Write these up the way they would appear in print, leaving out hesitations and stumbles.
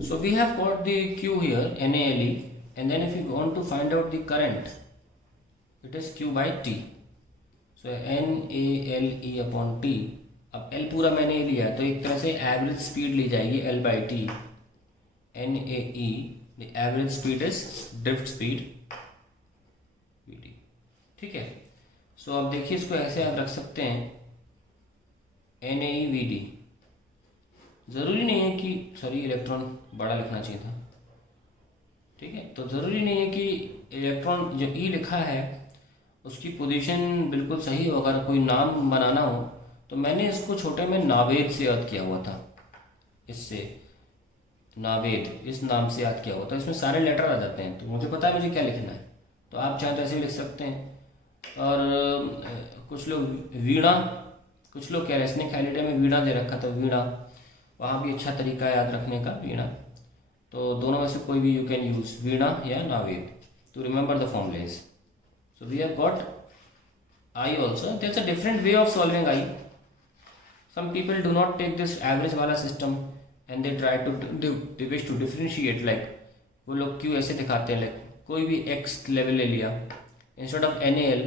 So we have got the Q here, NaLe, and then if you want to find out the current, it is Q by T. So NaLe upon T. अब L पूरा मैंने ही लिया है तो एक तरह से average speed ली जाएगी L by T. NaE, the average speed is drift speed Vt. ठीक है. सो अब देखिए इसको ऐसे आप रख सकते हैं NaE/Vd. ज़रूरी नहीं है कि सॉरी इलेक्ट्रॉन बड़ा लिखना चाहिए था. ठीक है, तो ज़रूरी नहीं है कि इलेक्ट्रॉन जो E लिखा है उसकी पोजीशन बिल्कुल सही हो. अगर कोई नाम बनाना हो तो मैंने इसको छोटे में नावेद से याद किया हुआ था. इससे नावेद इस नाम से याद किया हुआ था. इसमें सारे लेटर आ जाते हैं तो मुझे पता है मुझे क्या लिखना है. तो आप चाहें तो ऐसे भी लिख सकते हैं. और कुछ लोग वीणा, कुछ लोग कह रहे हैं स्नेक हाइलाइटर में वीणा दे रखा था, वीणा वहाँ भी अच्छा तरीका है याद रखने का, वीणा. तो दोनों में से कोई भी यू कैन यूज, वीणा या Naved, to remember the formulae. So we have got I also. There's a different way of solving I. Some people do not take this average वाला system and they try to they wish to differentiate. like वो लोग क्यों ऐसे दिखाते हैं, like कोई भी x level ले लिया, instead of NaL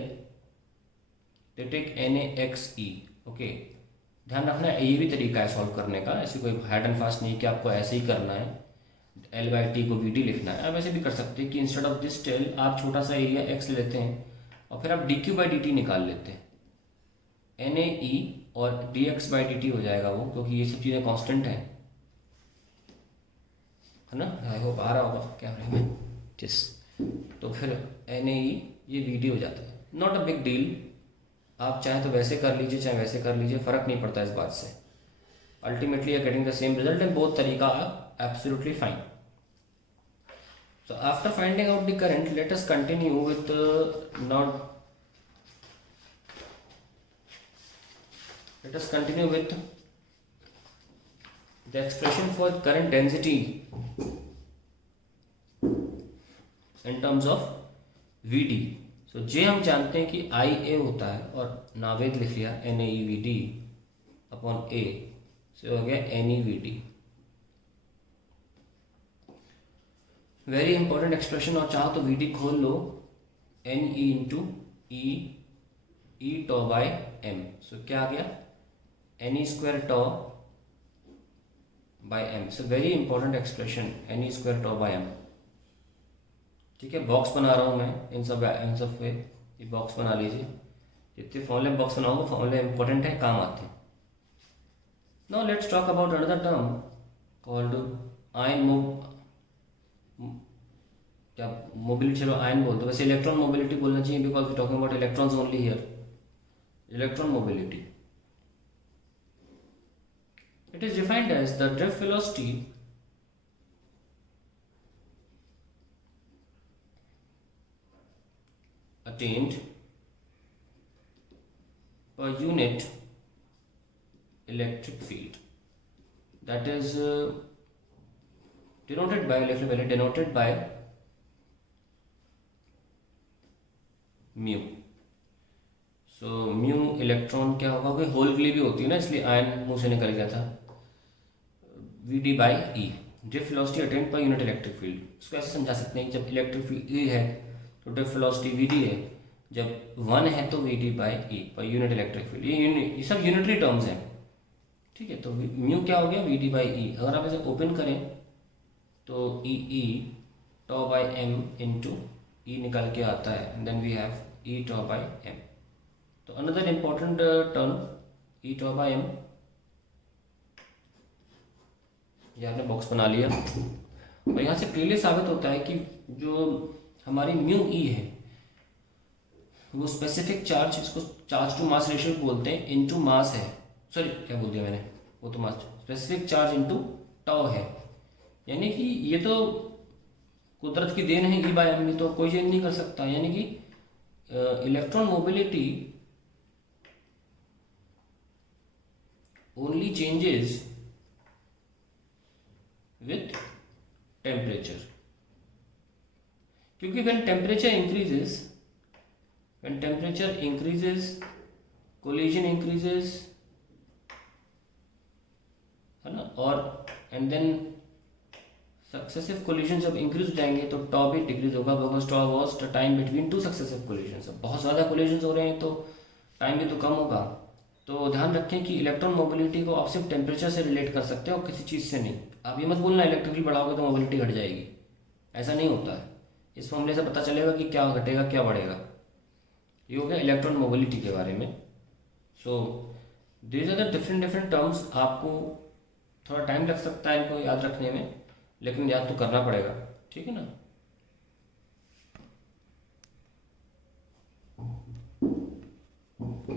they take NaXe. Okay, ध्यान रखना ये भी तरीका है सॉल्व करने का. ऐसे कोई हार्ड एंड फास्ट नहीं कि आपको ऐसे ही करना है, L by T को Vd लिखना है. आप ऐसे भी कर सकते हैं कि इंस्टेड ऑफ दिस टेल आप छोटा सा एरिया x ले लेते हैं और फिर आप dq by dt निकाल लेते हैं. NaE और dx by dt हो जाएगा वो, क्योंकि ये सब चीज़ें कांस्टेंट हैं, है ना. आई होप आ रहा होगा कैमरे में. जिस तो फिर NaE ये Vd हो जाता है. Not a big deal. आप चाहें तो वैसे कर लीजिए, चाहे वैसे कर लीजिए, फ़र्क नहीं पड़ता इस बात से. Ultimately are getting the same result and both तरीका are absolutely fine. So after finding out the current, let us continue with the expression for current density in terms of Vd. So J हम जानते हैं कि IA होता है और नावेद लिख लिया NaEVd अपॉन A से हो गया NeVd. Very important expression. और चाहो तो Vd खोल लो, NE into E tau by M. So क्या आ गया, NE square tau by M. So very important expression, NE square tau by M. ठीक है, बॉक्स बना रहा हूँ मैं इन सब पे. ये बॉक्स बना लीजिए. जितने फॉर्मूले बॉक्स बनाऊंगा, फॉर्मूले इंपॉर्टेंट है, काम आते हैं. Now let's talk about another term called ion क्या मोबिलिटी. चलो आयन बोल दो, वैसे इलेक्ट्रॉन मोबिलिटी बोलना चाहिए because we talking about electrons only here. Electron mobility, it is defined as the drift velocity attained per unit electric field, that is denoted by mu. So mu electron क्या होगा, कोई whole के लिए भी होती है ना, इसलिए आयन मुंह से निकल गया था. Vd by E, drift velocity attend per unit electric field. इसको ऐसे समझा सकते हैं, जब इलेक्ट्रिक फील्ड E है तो ड्रिफ्ट वेलोसिटी Vd है, जब 1 है तो Vd by E per unit electric field. ये सब यूनिटरी टर्म्स हैं. ठीक है, तो म्यू क्या हो गया, Vd बाई E. अगर आप इसे ओपन करें तो E tau by M into E निकल के आता है, and then we have E tau by M. तो another important term E tau by M. ये आपने बॉक्स बना लिया और यहाँ से क्लियरली साबित होता है कि जो हमारी म्यू E है वो स्पेसिफिक चार्ज, इसको चार्ज टू मास रेशियो बोलते हैं, इनटू मास है. सॉरी क्या बोल दिया मैंने, वो तो मास, स्पेसिफिक चार्ज इनटू टाउ है. यानी कि ये तो कुदरत की देन है, E बाय M में तो कोई चेंज नहीं कर सकता. यानी कि electron mobility only changes with temperature, क्योंकि when temperature increases collision increases, है ना, और and then सक्सेसिव कोलिशन जब इंक्रीज हो जाएंगे तो टॉ भी डिक्रीज होगा, because tau was the time between two successive collision. अब बहुत ज़्यादा कोलिशन हो रहे हैं तो टाइम भी तो कम होगा। तो ध्यान रखें कि इलेक्ट्रॉन मोबिलिटी को आप सिर्फ टेम्परेचर से रिलेट कर सकते हो और किसी चीज़ से नहीं। आप ये मत बोलना इलेक्ट्रिकल बढ़ाओगे तो मोबिलिटी घट जाएगी, ऐसा नहीं होता है। इस फॉर्मूले से पता चलेगा कि क्या घटेगा क्या बढ़ेगा। ये हो गया इलेक्ट्रॉन मोबिलिटी के बारे में। So these are the different terms. आपको थोड़ा टाइम लग सकता है इनको याद रखने में, लेकिन याद तो करना पड़ेगा, ठीक है ना।